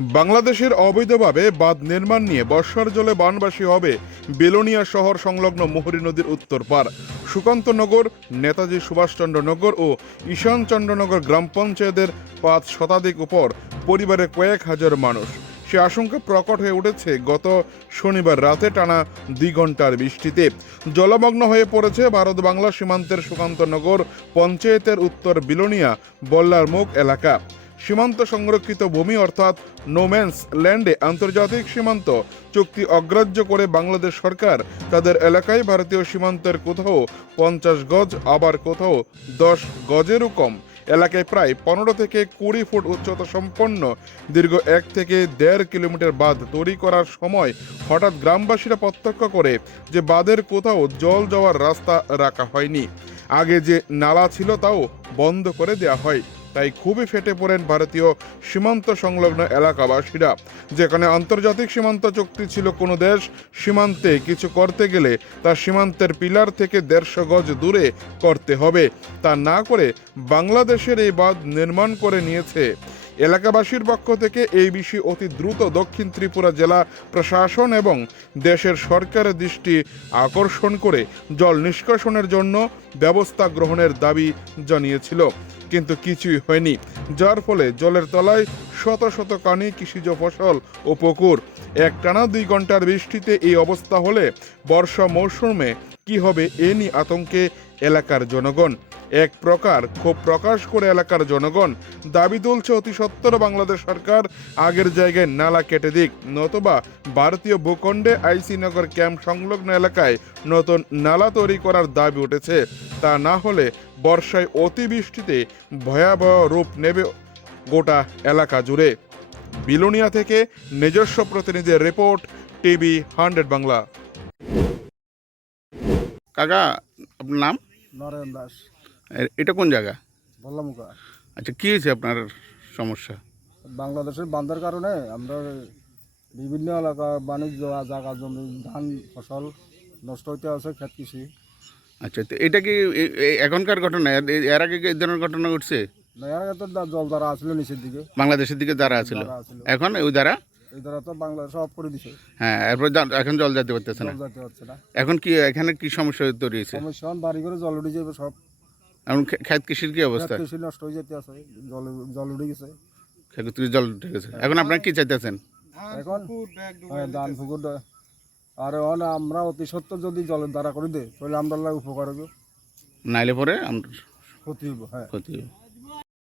বাংলাদেশের অবৈধভাবে বাঁধ নির্মাণ নিয়ে বর্ষার জলে বানবাসী হবে বেলোনিয়া শহর সংলগ্ন মোহরী নদীর উত্তর পার সুকান্তনগর নেতাজি সুভাষচন্দ্র নগর ও ঈশানচন্দ্রনগর গ্রাম পঞ্চায়েতের পাঁচ শতাধিক উপর পরিবারের কয়েক হাজার মানুষ। সে আশঙ্কা প্রকট হয়ে উঠেছে গত শনিবার রাতে টানা দুই ঘণ্টার বৃষ্টিতে। জলমগ্ন হয়ে পড়েছে ভারত বাংলা সীমান্তের সুকান্তনগর পঞ্চায়েতের উত্তর বিলোনিয়া, বল্লার মুখ এলাকা। সীমান্ত সংরক্ষিত ভূমি অর্থাৎ নোম্যান্স ল্যান্ডে আন্তর্জাতিক সীমান্ত চুক্তি অগ্রাহ্য করে বাংলাদেশ সরকার। তাদের এলাকায় ভারতীয় সীমান্তের কোথাও পঞ্চাশ গজ, আবার কোথাও দশ গজেরও কম। এলাকায় প্রায় পনেরো থেকে কুড়ি ফুট উচ্চতা সম্পন্ন। দীর্ঘ এক থেকে দেড় কিলোমিটার বাঁধ তৈরি করার সময় হঠাৎ গ্রামবাসীরা প্রত্যক্ষ করে যে বাঁধের কোথাও জল যাওয়ার রাস্তা রাখা হয়নি। আগে যে নালা ছিল তাও বন্ধ করে দেওয়া হয়। তাই খুবই ফেটে পড়েন ভারতীয় সীমান্ত সংলগ্ন এলাকাবাসীরা। যেখানে আন্তর্জাতিক সীমান্ত চুক্তি ছিল কোনো দেশ সীমান্তে কিছু করতে গেলে তা সীমান্তের পিলার থেকে দেড়শো গজ দূরে করতে হবে। তা না করে বাংলাদেশের এই বাঁধ নির্মাণ করে নিয়েছে। এলাকাবাসীর পক্ষ থেকে এই বিষয়ে অতি দ্রুত দক্ষিণ ত্রিপুরা জেলা প্রশাসন এবং দেশের সরকারের দৃষ্টি আকর্ষণ করে জল নিষ্কাশনের জন্য ব্যবস্থা গ্রহণের দাবি জানিয়েছিল। কিন্তু কিছুই হয়নি। যার ফলে জলের তলায় শত শত কানি কৃষিজ ফসল ও পুকুর। এক টানা দুই ঘণ্টার বৃষ্টিতে এই অবস্থা হলে বর্ষা মৌসুমে কি হবে এ নিয়ে আতঙ্কে এলাকার জনগণ। এক প্রকার ক্ষোভ প্রকাশ করে এলাকার জনগণ দাবি তুলছে অতি সত্তর বাংলাদেশ সরকার আগের জায়গায় নালা কেটে দিক নতুবা ভারতীয় ভূখণ্ডে আইসি নগর ক্যাম্প সংলগ্ন এলাকায় নতুন নালা তৈরি করার দাবি উঠেছে। তা না হলে বর্ষায় অতিবৃষ্টিতে ভয়াবহ রূপ নেবে গোটা এলাকা জুড়ে। বিলোনিয়া থেকে নিজস্ব প্রতিনিধির রিপোর্ট টিভি হান্ড্রেড বাংলা। কাকা আপনার নাম? নরেন দাস। এটা কোন জায়গা? ভোলামুখা আচ্ছা কী হয়েছে আপনার সমস্যা? বাংলাদেশের বান্ধার কারণে আমরা বিভিন্ন এলাকা বাণিজ্য জায়গা জমি ধান ফসল নষ্ট হইতে আছে ক্ষেত কৃষি। আচ্ছা তো এটা কি এখনকার ঘটনা? এর আগে কি এই ধরনের ঘটনা ঘটছে? না, এর আগে তো জল দ্বারা আসলে নিচের দিকে। বাংলাদেশের দিকে আছিল। দ্বারা আসলে এখন ওই দ্বারা? এই দ্বারা তো বাংলাদেশ অফ করে দিছে। হ্যাঁ এরপর এখন জল যেতে পারতেছে না। যেতে হচ্ছে না। এখন কি এখানে কি সমস্যা তৈরি হয়েছে? সমস্যা বাড়ি করে জল উঠে যাবে সব। এখন খেত কৃষির কি অবস্থা? কৃষি নষ্ট হয়ে যেতে আছে জল জল উঠে গেছে। খেত কৃষি জল উঠে গেছে। এখন আপনারা কি চাইতেছেন? এখন? হ্যাঁ, ধান পুকুর আর এখন আমরা অতি সত্য যদি জলের দ্বারা করে দিই তাহলে আমরা উপকার হবে নাইলে পরে আমরা ক্ষতি হ্যাঁ। ক্ষতি হবে।